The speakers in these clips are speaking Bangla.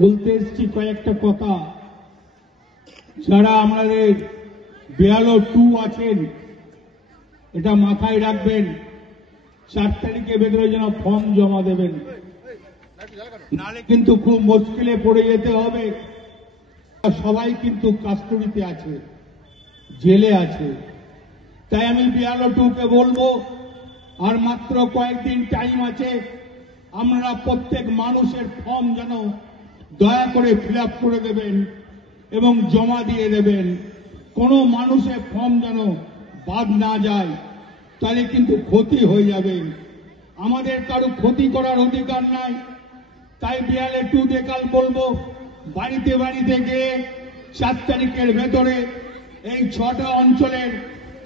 বলতে এসেছি কয়েকটা কথা। যারা আমাদের BLO-2 আছেন এটা মাথায় রাখবেন, 4 তারিখের ভেতরে যেন ফর্ম জমা দেবেন, নালে কিন্তু খুব মুশকিলে পড়ে যেতে হবে। সবাই কিন্তু কাস্টডিতে আছে, জেলে আছে। তাই আমি BLO-2-কে বলবো আর মাত্র কয়েকদিন টাইম আছে, আপনারা প্রত্যেক মানুষের ফর্ম যেন দয়া করে ফিল আপ করে দেবেন এবং জমা দিয়ে দেবেন। কোনো মানুষের ফর্ম যেন বাদ না যায়, তাহলে কিন্তু ক্ষতি হয়ে যাবে। আমাদের কারো ক্ষতি করার অধিকার নাই। তাই BLO-2 কাল বলবো, বাড়িতে বাড়িতে গিয়ে 4 তারিখের ভেতরে এই 6টা অঞ্চলের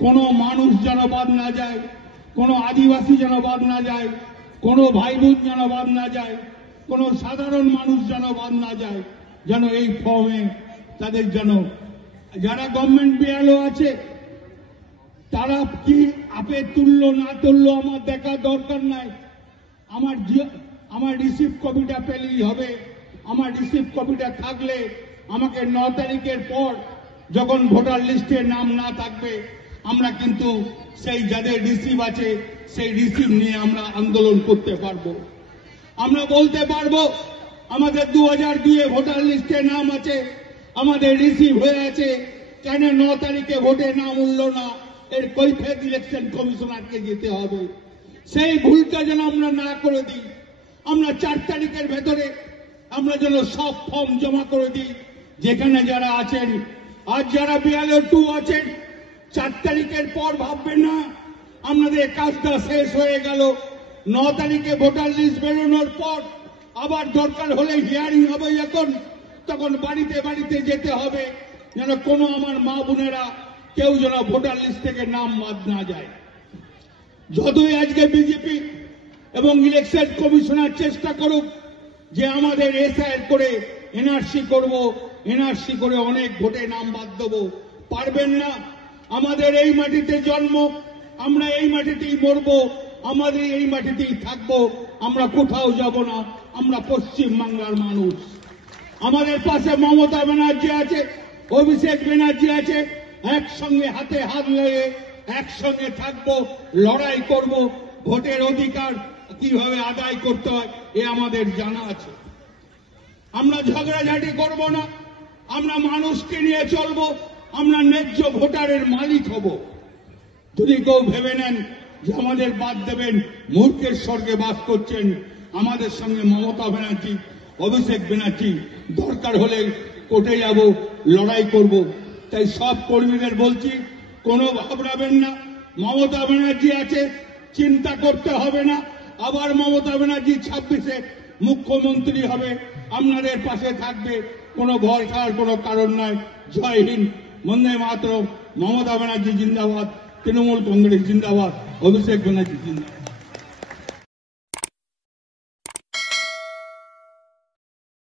কোনো মানুষ যেন বাদ না যায়, কোনো আদিবাসী যেন বাদ না যায়, কোনো ভাই বোন যেন বাদ না যায়, কোনো সাধারণ মানুষ যেন বাদ না যায়, যেন এই ফর্মে তাদের যেন, যারা গভর্নমেন্ট BLO আছে তারা কি আপে তুললো না তুললো আমার দেখার দরকার নাই। আমার রিসিভ কপিটা পেলেই হবে। আমার রিসিভ কপিটা থাকলে আমাকে 9 তারিখের পর যখন ভোটার লিস্টে নাম না থাকবে, আমরা কিন্তু সেই যাদের রিসিভ আছে সেই রিসিভ নিয়ে আমরা আন্দোলন করতে পারবো। আমরা বলতে পারবো আমাদের 2002-এ ভোটার লিস্টে নাম আছে, আমাদের রিসিভ হয়ে আছে, কেন 9 তারিখে ভোটে নাম উঠল না, এর কৈফিয়ত ইলেকশন কমিশনারকে যেতে হবে। সেই ভুলটা যেন আমরা না করে দিই। আমরা 4 তারিখের ভেতরে আমরা যেন সব ফর্ম জমা করে দিই যেখানে যারা আছেন। আর যারা BLO-2 আছেন 4 তারিখের পর ভাববেন না আমাদের কাজটা শেষ হয়ে গেল। 9 তারিখে ভোটার লিস্ট বেরোনোর পর আবার দরকার হলে হিয়ারিং হবে, তখন বাড়িতে বাড়িতে যেতে হবে, যেন কোনো আমার মা বোনেরা কেউ যেন ভোটার লিস্ট থেকে নাম বাদ না যায়। যতই আজকে বিজেপি এবং ইলেকশন কমিশনার চেষ্টা করুক যে আমাদের SIR করে NRC করব, NRC করে অনেক ভোটে নাম বাদ দেবো, পারবেন না। আমাদের এই মাটিতে জন্ম, আমরা এই মাটিতেই মরবো, আমাদের এই মাটিতেই থাকবো, আমরা কোথাও যাব না। আমরা পশ্চিম বাংলার মানুষ। আমাদের পাশে মমতা ব্যানার্জি আছে, অভিষেক ব্যানার্জি আছে, একসঙ্গে হাতে হাত লেগে একসঙ্গে থাকবো, লড়াই করব। ভোটের অধিকার কিভাবে আদায় করতে হয় এ আমাদের জানা আছে। আমরা ঝগড়াঝাটি করব না, আমরা মানুষকে নিয়ে চলবো, আমরা ন্যায্য ভোটারের মালিক হব। যদি কেউ ভেবে নেন যে আমাদের বাদ দেবেন, মূর্খের স্বর্গে বাস করছেন। আমাদের সঙ্গে মমতা ব্যানার্জি, অভিষেক ব্যানার্জি, দরকার হলে কোর্টে যাব, লড়াই করব। তাই সব কর্মীদের বলছি, কোনো ভাবরাবেন না। মমতা ব্যানার্জি আছে, চিন্তা করতে হবে না। আবার মমতা ব্যানার্জি 26-এ মুখ্যমন্ত্রী হবে, আপনাদের পাশে থাকবে, কোনো ভয় খাওয়ার কোনো কারণ নাই। জয় হিন্দ, বন্দে মাতরম। মমতা ব্যানার্জি জিন্দাবাদ, তৃণমূল কংগ্রেস জিন্দাবাদ, অভিষেক ব্যানার্জি জিন্দাবাদ।